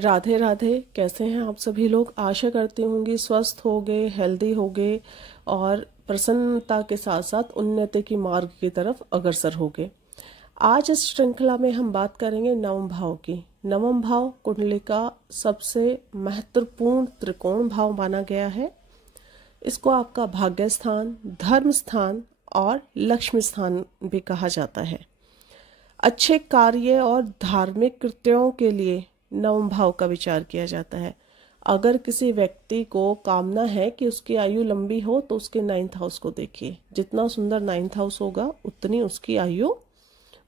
राधे राधे। कैसे हैं आप सभी लोग? आशा करती होंगी स्वस्थ होगे, हेल्दी होगे और प्रसन्नता के साथ साथ उन्नति की मार्ग की तरफ अग्रसर होगे। आज इस श्रृंखला में हम बात करेंगे नवम भाव की। नवम भाव कुंडली का सबसे महत्वपूर्ण त्रिकोण भाव माना गया है। इसको आपका भाग्य स्थान, धर्म स्थान और लक्ष्मी स्थान भी कहा जाता है। अच्छे कार्य और धार्मिक कृत्यों के लिए नवम भाव का विचार किया जाता है। अगर किसी व्यक्ति को कामना है कि उसकी आयु लंबी हो तो उसके 9th हाउस को देखिए। जितना सुंदर 9th हाउस होगा उतनी उसकी आयु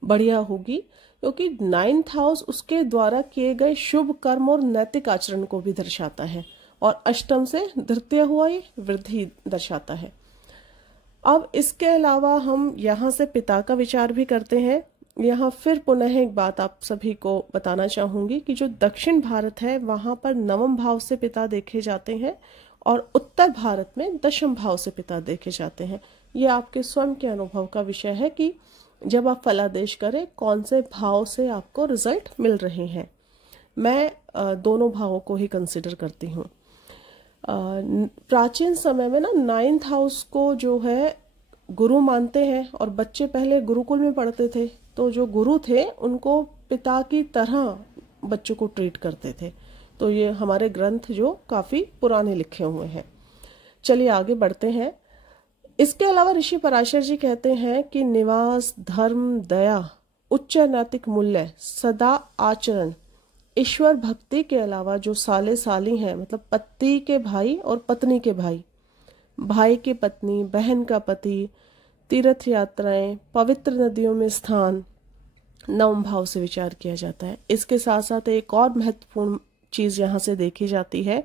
बढ़िया होगी, क्योंकि 9th हाउस उसके द्वारा किए गए शुभ कर्म और नैतिक आचरण को भी दर्शाता है और अष्टम से द्वितीय हुआ ये वृद्धि दर्शाता है। अब इसके अलावा हम यहाँ से पिता का विचार भी करते हैं। यहाँ फिर पुनः एक बात आप सभी को बताना चाहूंगी कि जो दक्षिण भारत है वहां पर नवम भाव से पिता देखे जाते हैं और उत्तर भारत में दशम भाव से पिता देखे जाते हैं। ये आपके स्वयं के अनुभव का विषय है कि जब आप फलादेश करें कौन से भाव से आपको रिजल्ट मिल रहे हैं। मैं दोनों भावों को ही कंसिडर करती हूँ। प्राचीन समय में ना 9th हाउस को जो है गुरु मानते हैं और बच्चे पहले गुरुकुल में पढ़ते थे तो जो गुरु थे उनको पिता की तरह बच्चों को ट्रीट करते थे। तो ये हमारे ग्रंथ जो काफी पुराने लिखे हुए हैं। चलिए आगे बढ़ते हैं। इसके अलावा ऋषि पराशर जी कहते हैं कि निवास, धर्म, दया, उच्च नैतिक मूल्य, सदा आचरण, ईश्वर भक्ति के अलावा जो साले साली हैं, मतलब पति के भाई और पत्नी के भाई, भाई की पत्नी, बहन का पति, तीर्थ यात्राएं, पवित्र नदियों में स्थान, नवम भाव से विचार किया जाता है। इसके साथ साथ एक और महत्वपूर्ण चीज यहाँ से देखी जाती है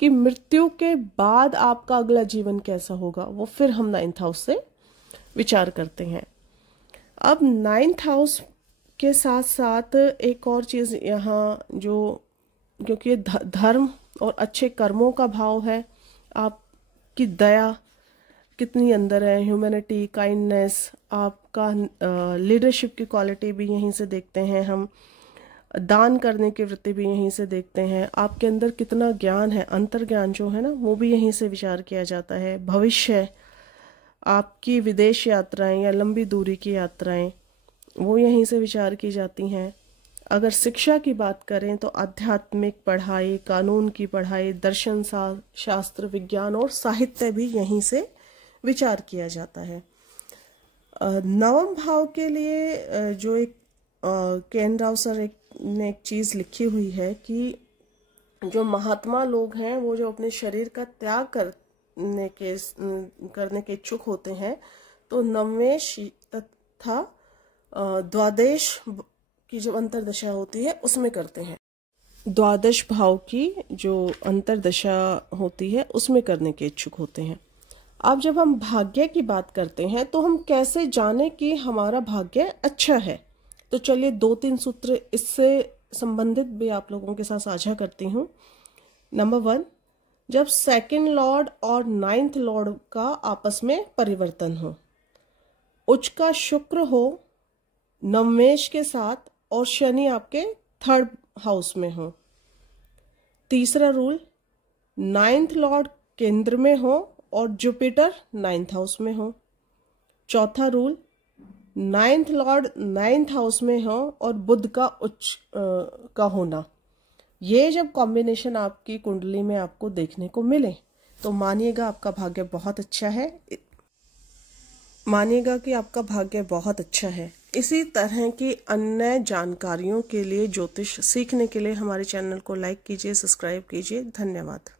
कि मृत्यु के बाद आपका अगला जीवन कैसा होगा, वो फिर हम 9th हाउस से विचार करते हैं। अब 9th हाउस के साथ साथ एक और चीज यहाँ जो, क्योंकि ये धर्म और अच्छे कर्मों का भाव है, आपकी दया कितनी अंदर है, ह्यूमैनिटी, काइंडनेस, आपका लीडरशिप की क्वालिटी भी यहीं से देखते हैं हम, दान करने की वृत्ति भी यहीं से देखते हैं, आपके अंदर कितना ज्ञान है, अंतर्ज्ञान जो है ना वो भी यहीं से विचार किया जाता है। भविष्य, आपकी विदेश यात्राएं या लंबी दूरी की यात्राएं वो यहीं से विचार की जाती हैं। अगर शिक्षा की बात करें तो आध्यात्मिक पढ़ाई, कानून की पढ़ाई, दर्शन शास्त्र, विज्ञान और साहित्य भी यहीं से विचार किया जाता है। नवम भाव के लिए जो एक केन राव सर ने एक चीज लिखी हुई है कि जो महात्मा लोग हैं वो जो अपने शरीर का त्याग करने के इच्छुक होते हैं तो नवमेश तथा द्वादश की जो अंतरदशा होती है उसमें करते हैं। द्वादश भाव की जो अंतरदशा होती है उसमें करने के इच्छुक होते हैं। अब जब हम भाग्य की बात करते हैं तो हम कैसे जाने कि हमारा भाग्य अच्छा है, तो चलिए 2-3 सूत्र इससे संबंधित भी आप लोगों के साथ साझा करती हूँ। नंबर 1, जब 2nd लॉर्ड और 9th लॉर्ड का आपस में परिवर्तन हो, उच्च का शुक्र हो नवमेश के साथ और शनि आपके 3rd हाउस में हो। तीसरा रूल, 9th लॉर्ड केंद्र में हो और जुपिटर 9th हाउस में हो। चौथा rule, 9th Lord 9th house में हो और बुध का उच्च का होना। ये जब कॉम्बिनेशन आपकी कुंडली में आपको देखने को मिले तो मानिएगा आपका भाग्य बहुत अच्छा है, मानिएगा कि आपका भाग्य बहुत अच्छा है। इसी तरह की अन्य जानकारियों के लिए, ज्योतिष सीखने के लिए हमारे चैनल को लाइक कीजिए, सब्सक्राइब कीजिए। धन्यवाद।